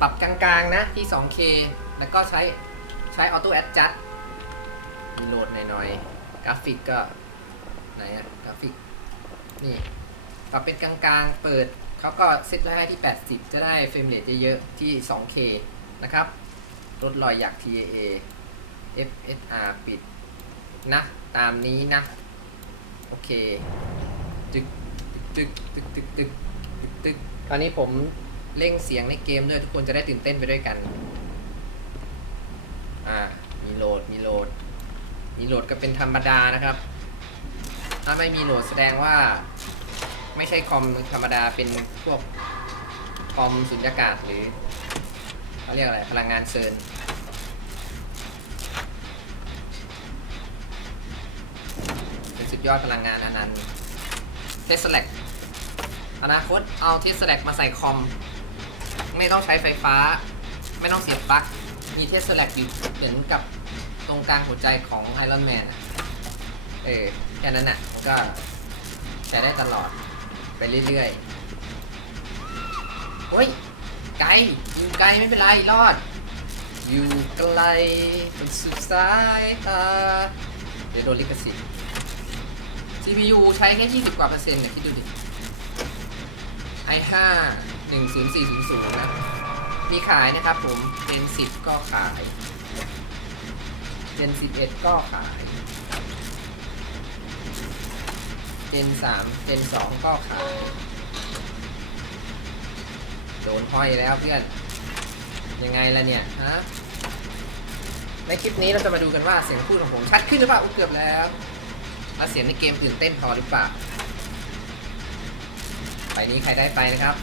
ปรับกลางๆนะที่ 2K แล้วก็ใช้ใช้ออโต้แอดจัดรีโหลดหน่อยๆ กราฟิกก็ ไหนอะกราฟิก นี่ ปรับเป็นกลางๆ เปิดเขาก็เซตไว้ให้ที่ 80 จะได้เฟรมเรทเยอะๆ ที่ 2K นะครับลดรอยหยัก TAA FSR ปิด นะ ตามนี้นะ โอเค จึกจึกจึกจึกจึกจึกจึกคราวนี้ผม เร่งเสียงในเกมด้วยทุกคนจะได้ตื่นเต้นไปด้วยกัน อ่า มีโหลด มีโหลด มีโหลดก็เป็นธรรมดานะครับ ถ้าไม่มีโหลดแสดงว่า ไม่ใช่คอมธรรมดาเป็นพวกคอมสุญญากาศหรือเขาเรียกอะไร พลังงานเซิร์นเป็นสุดยอดพลังงานอนันต์เทสแลกอนาคตเอาเทสแลกมาใส่คอม ไม่ต้องใช้ไฟฟ้า ไม่ต้องเสียบปลั๊ก มีเทสแลกอยู่เหมือนกับตรงกลางหัวใจของไอรอนแมนเออแค่นั้นน่ะมันก็ใช้ได้ตลอดไปเรื่อยๆ โอ้ย ไกล อยู่ไกลไม่เป็นไร รอด อยู่ไกลจนสุดสายตา เดี๋ยวโดนลิขสิทธิ์ CPU ใช้แค่ 20 กว่าเปอร์เซ็นต์เนี่ยคิดดูดิ i5 10400นะมีขายนะครับผม Gen 10 ก็ขาย Gen 11 ก็ขาย Gen 3 Gen 2ก็ขายโดนห้อยแล้วเพื่อนยังไงล่ะเนี่ยฮะในคลิปนี้เราจะมาดูกันว่าเสียงพูดของผมชัดขึ้นหรือเปล่าเกือบแล้วแล้วเสียงในเกมตื่นเต้นพอหรือเปล่าไปนี้ใครได้ไปนะครับ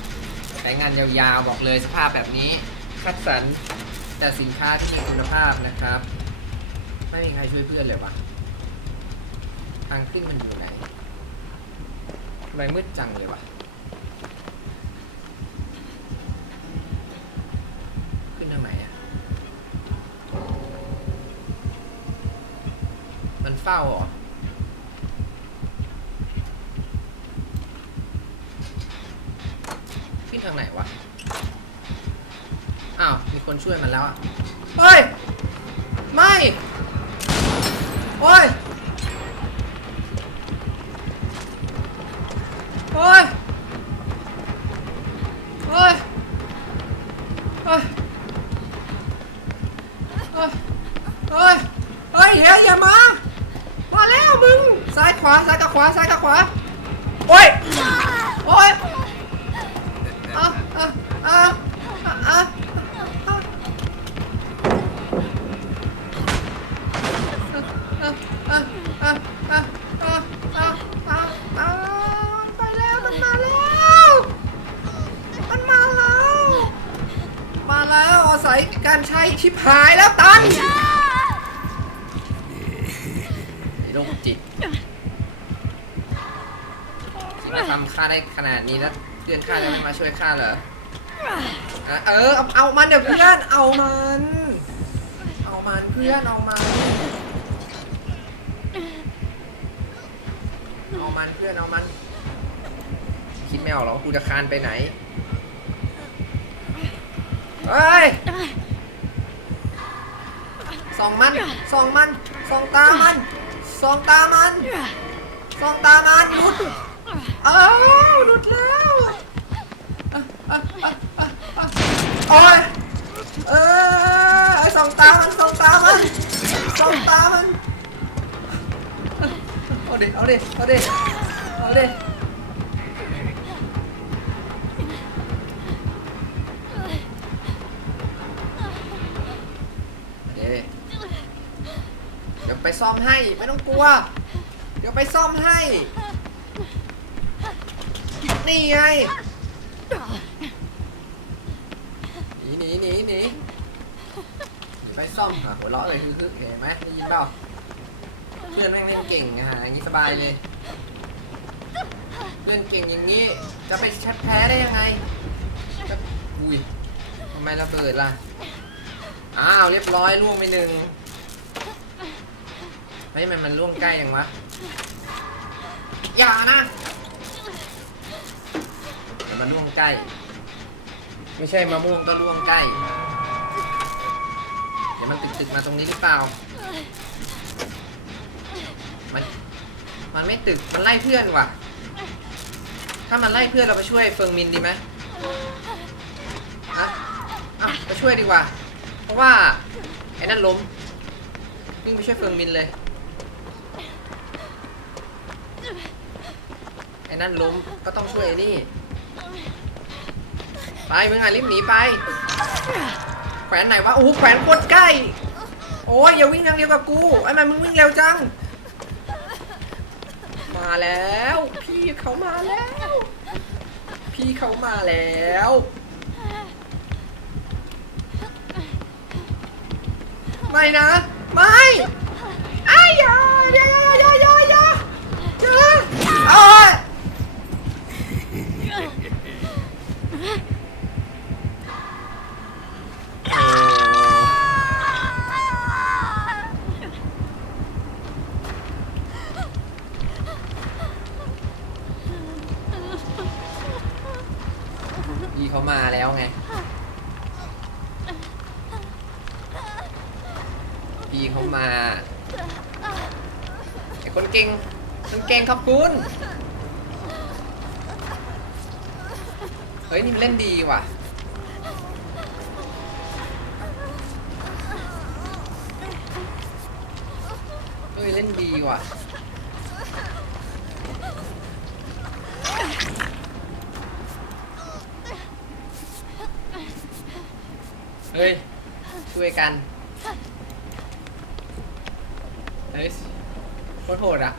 ใช้งานยาวๆบอกเลยสภาพแบบนี้ คัดสรรแต่สินค้าที่มีคุณภาพนะครับ ไม่มีใครช่วยเพื่อนเลยวะทางขึ้นมันอยู่ไหนทำไมมืดจังเลยวะขึ้นทางไหนอะมันเฝ้าเหรอ ขึ้นทางไหนวะ อ้าว มีคนช่วยมันแล้วอะเฮ้ย ไม่ โอ้ย โอ้ย โอ้ย โอ้ย โอ้ย โอ้ยเฮ้ยเดี๋ยอย่ามา มาแล้วมึง ซ้ายขวา ซ้ายกับขวา ซ้ายกับขวา โอ้ย โอ้ย การใช้ชิบหายแล้วตันไอ้โรคจิตที่มาทำค่าได้ขนาดนี้แล้วเพื่อนข้าจะไม่มาช่วยข้าเหรอ อะเออเอาเอามันเดี๋ยวเพื่อนเอามัน เอามันเพื่อนเอามันเอามันเพื่อนเอามัน คิดไม่ออกหรอกว่ากูจะคานไปไหนเฮ้ยส่องมันส่องมันส่องตามันส่องตามันส่องตามันหลุดเอ้าหลุดแล้วอะอะอะ โอ้ยเออไอ้ส่องตามันส่องตามันส่องตามันเอาดิเอาดิเอาดิเอาดิเดี๋ยวเดี๋ยวไปซ่อมให้ไม่ต้องกลัว เดี๋ยวไปซ่อมให้ นี่ไง หนี หนีหนีไปซ่อมหาหัวเราะเลยคือคือเห็นไหมได้ยินเปล่าเพื่อนแม่งเล่นเก่งอะอย่างนี้สบายเลย เพื่อนเก่งอย่างนี้ จะไปแพ้ได้ยังไงจะอุ้ยทำไมระเบิดล่ะ อ้าวเรียบร้อยล่วงไปหนึ่งเฮ้ยมันมันล่วงใกล้ยังวะ อย่านะ มันล่วงใกล้ ไม่ใช่มะม่วงก็ล่วงใกล้ เดี๋ยวมันตึกๆมาตรงนี้หรือเปล่า มัน มันไม่ตึก มันไล่เพื่อนว่ะ ถ้ามันไล่เพื่อนเราไปช่วยเฟิงมินดีไหมฮะอะไปช่วยดีกว่า เพราะว่าไอ้นั่นล้ม วิ่งไปช่วยเฟิงมินเลย ไอ้นั่นล้มก็ต้องช่วยไอ้นี่ ไปมึงอะรีบหนีไป แขวนไหนวะโอ้แขวนโคตรใกล้ โอ้ยอย่าวิ่งทางเดียวกับกูไอ้มันมึงวิ่งเร็วจัง มาแล้ว พี่เขามาแล้ว พี่เขามาแล้วไม่นะ ไม่ไอ้ยาอย่าอย่าอย่าอย่าโอ้ยพี่ เขามาแล้วไง พี่เขามาไอ้คนเก่งคนเก่งครับคุณ เฮ้ย นี่มันเล่นดีว่ะ เฮ้ย เล่นดีว่ะ เฮ้ย ช่วยกัน เฮ้ยโคตรโหดอะ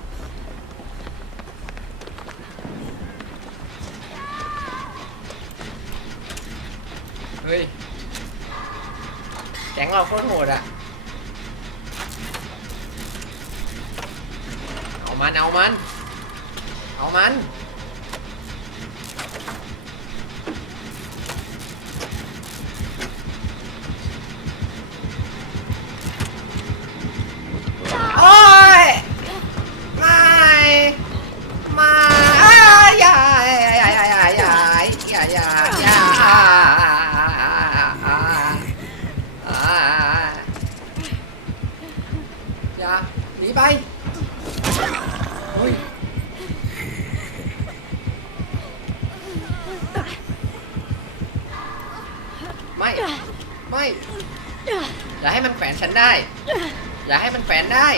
เฮ้ย แก๊งเราโคตรโหดอะ เอามัน เอามัน เอามัน อย่าให้มันแขวนฉันได้ อย่าให้มันแขวนได้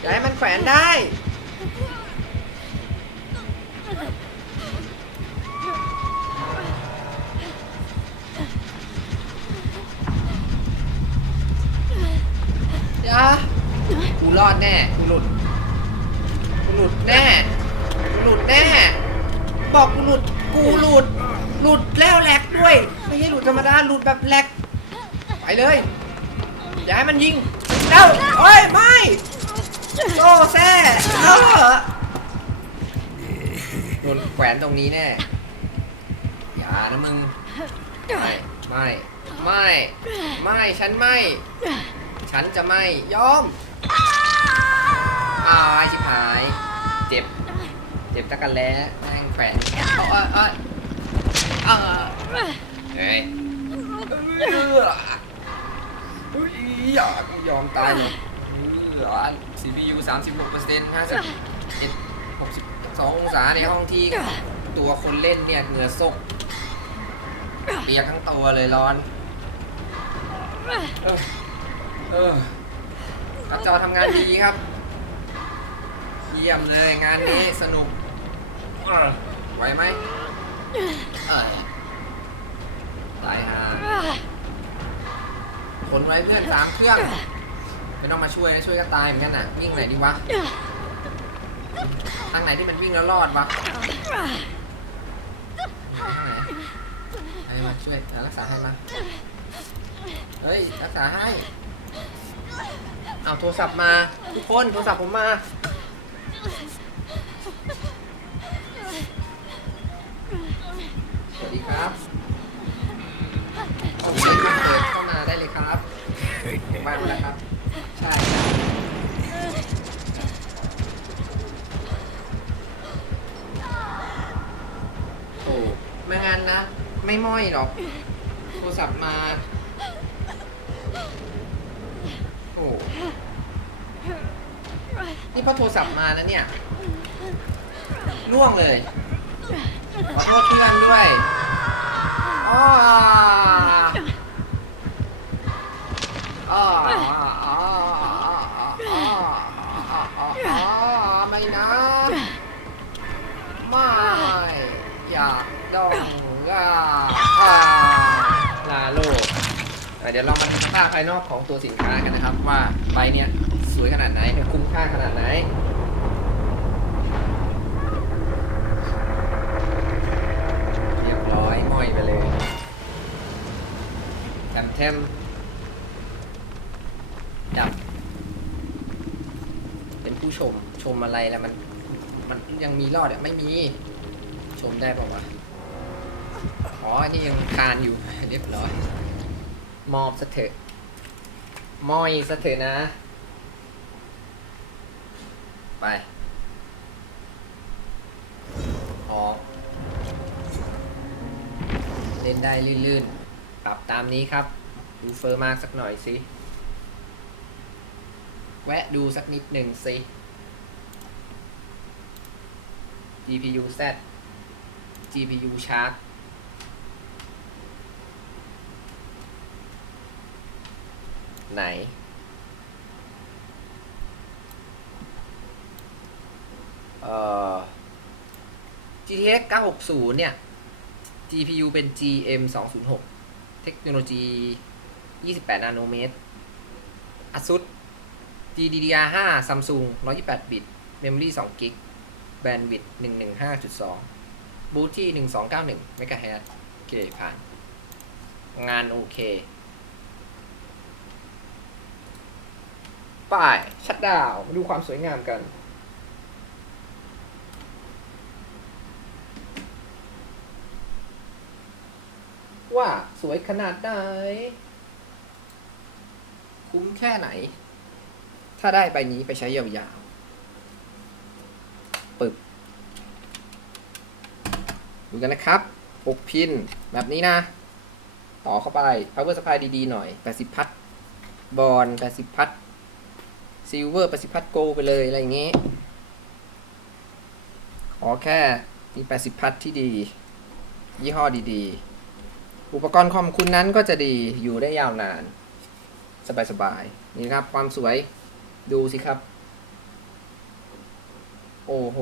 อย่าให้มันแขวนได้ ลุด หลุดแล้วแหลกด้วย ไม่ใช่หลุดธรรมดา หลุดแบบแหลก ไปเลย อย่าให้มันยิงเอ้าโอ้ย ไม่โอ้แซ่เออโดนแขวนตรงนี้แน่ อย่านะมึง ไม่ไม่ไม่ไม่ฉันไม่ ฉันจะไม่ยอมอ้าวชิบหาย เจ็บ เจ็บตะกันแล้วแม่งแขวนเอา เอาเอเอาเฮ้ยเออเฮ้ยอย่าม่ยอมตายเลยเออ CPU 36เปอร์เซ็นต์51 62องศาในห้องที่ตัวคนเล่นเนี่ยเหงื่อซกเปียกทั้งตัวเลยร้อน เออเออกับจอทำงานดีครับ เยี่ยมเลยงานนี้สนุก ไหวไหม เออตายห่าคนไว้เพื่อนสามเครื่องไม่ต้องมาช่วยนะช่วยก็ตายเหมือนกันน่ะวิ่งไหนดีวะทางไหนที่มันวิ่งแล้วรอดวะทางไหนให้มาช่วยรักษาให้มาเฮ้ยรักษาให้เอาโทรศัพท์มาทุกคนโทรศัพท์ผมมา สวัสดีครับโอเคครับเปิดเข้ามาได้เลยครับมากแล้วครับ ใช่ครับโอ้ไม่งั้นนะ ไม่ม้อยหรอก โทรศัพท์มา โอ้นี่พอโทรศัพท์มานะเนี่ย ล่วงเลย ขอโทษเพื่อนด้วยอ้ออ้ออ้ออ้ออ้อไม่นะไม่อยากดองอ่าอ่าลาโลกอะเดี๋ยวเรามาดูค่าภายนอกของตัวสินค้ากันนะครับ ว่าใบเนี้ยสวยขนาดไหนคุ้มค่าขนาดไหน เรียบ ร้อยไปเลยแถมเทมดับ เป็นผู้ชม ชมอะไรแล้วมัน มันยังมีรอดอะ ไม่มี ชมได้ป่าวะ อ๋ออันนี้ยังคานอยู่ เรียบร้อย มอบสะเถอะมอยสะเถอะนะ ไป ออก เล่นได้ลื่นๆ ปรับตามนี้ครับ ดูเฟอร์มากสักหน่อยสิ แวะดูสักนิดหนึ่งสิ GPU Z GPU Sharp ไหน เอ่อ GTX 960 เนี่ย GPU เป็น GM 206 เทคโนโลยี 28 นาโนเมตร ASUS GDDR5 Samsung 128 บิต Memory 2 กิก Bandwidth 115.2บูทที่ 1291 MHz โอเค ผ่าน งานโอเคป้ายชัดดาว มาดูความสวยงามกัน ว่าสวยขนาดไหน คุ้มแค่ไหน ถ้าได้ใบนี้ไปใช้ยาวๆปึบดูกันนะครับ6พิน แบบนี้นะ ต่อเข้าไป power supply ดีๆหน่อย 80 พัทบอล80 พัทซิลเวอร์ 80 พัทโกไปเลย อะไรอย่างงี้ขอแค่มี 80 พัทที่ดี ยี่ห้อดีๆ อุปกรณ์คอมคุณนั้นก็จะดีอยู่ได้ยาวนาน สบายๆนี่ครับ ความสวยดูสิครับ โอ้โห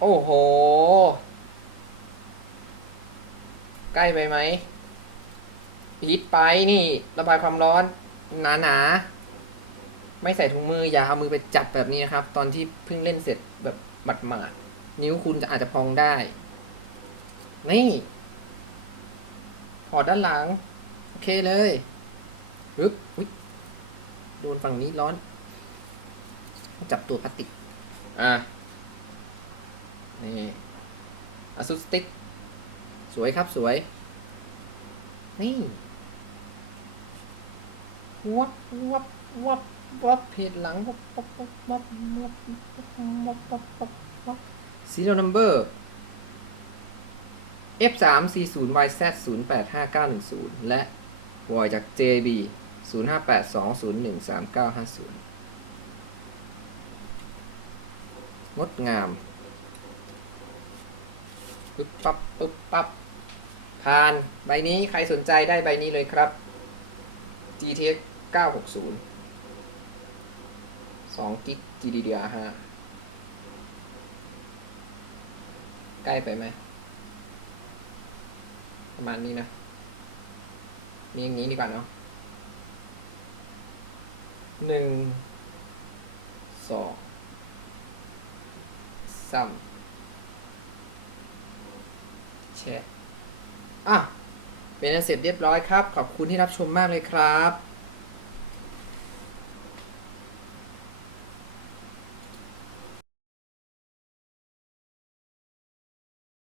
โอ้โห ใกล้ไปไหมปิดไปนี่ ระบายความร้อนหนาๆไม่ใส่ถุงมืออย่าเอามือไปจับแบบนี้นะครับ ตอนที่เพิ่งเล่นเสร็จแบบหมาดๆนิ้วคุณจะอาจจะพองได้ นี่ถอดด้านหลัง โอเคเลยปึ๊บอุ๊ยโดนฝั่งนี้ร้อน จับตัวพลาสติก อะ นี่อาซูสติก สวยครับสวย นี่วับวับวับวับเพจหลังวับวับวับวับวับวับวับวับวับ serial number F 3 4 0 YZ 0 8 5 9 1 0และวอยจาก JB 0 5 8 2 0 1 3 9 5 0 งดงาม ปึ๊บปั๊บ ปึ๊บปั๊บ ผ่าน ใบนี้ใครสนใจได้ใบนี้เลยครับ GTX 960 2 g b GDDR5 ใกล้ไปไหม ประมาณนี้นะมีอย่างนี้ดีกว่าเนาะหนึ่งสองสามแชะอะเป็นอันเสร็จเรียบร้อยครับ ขอบคุณที่รับชมมากเลยครับ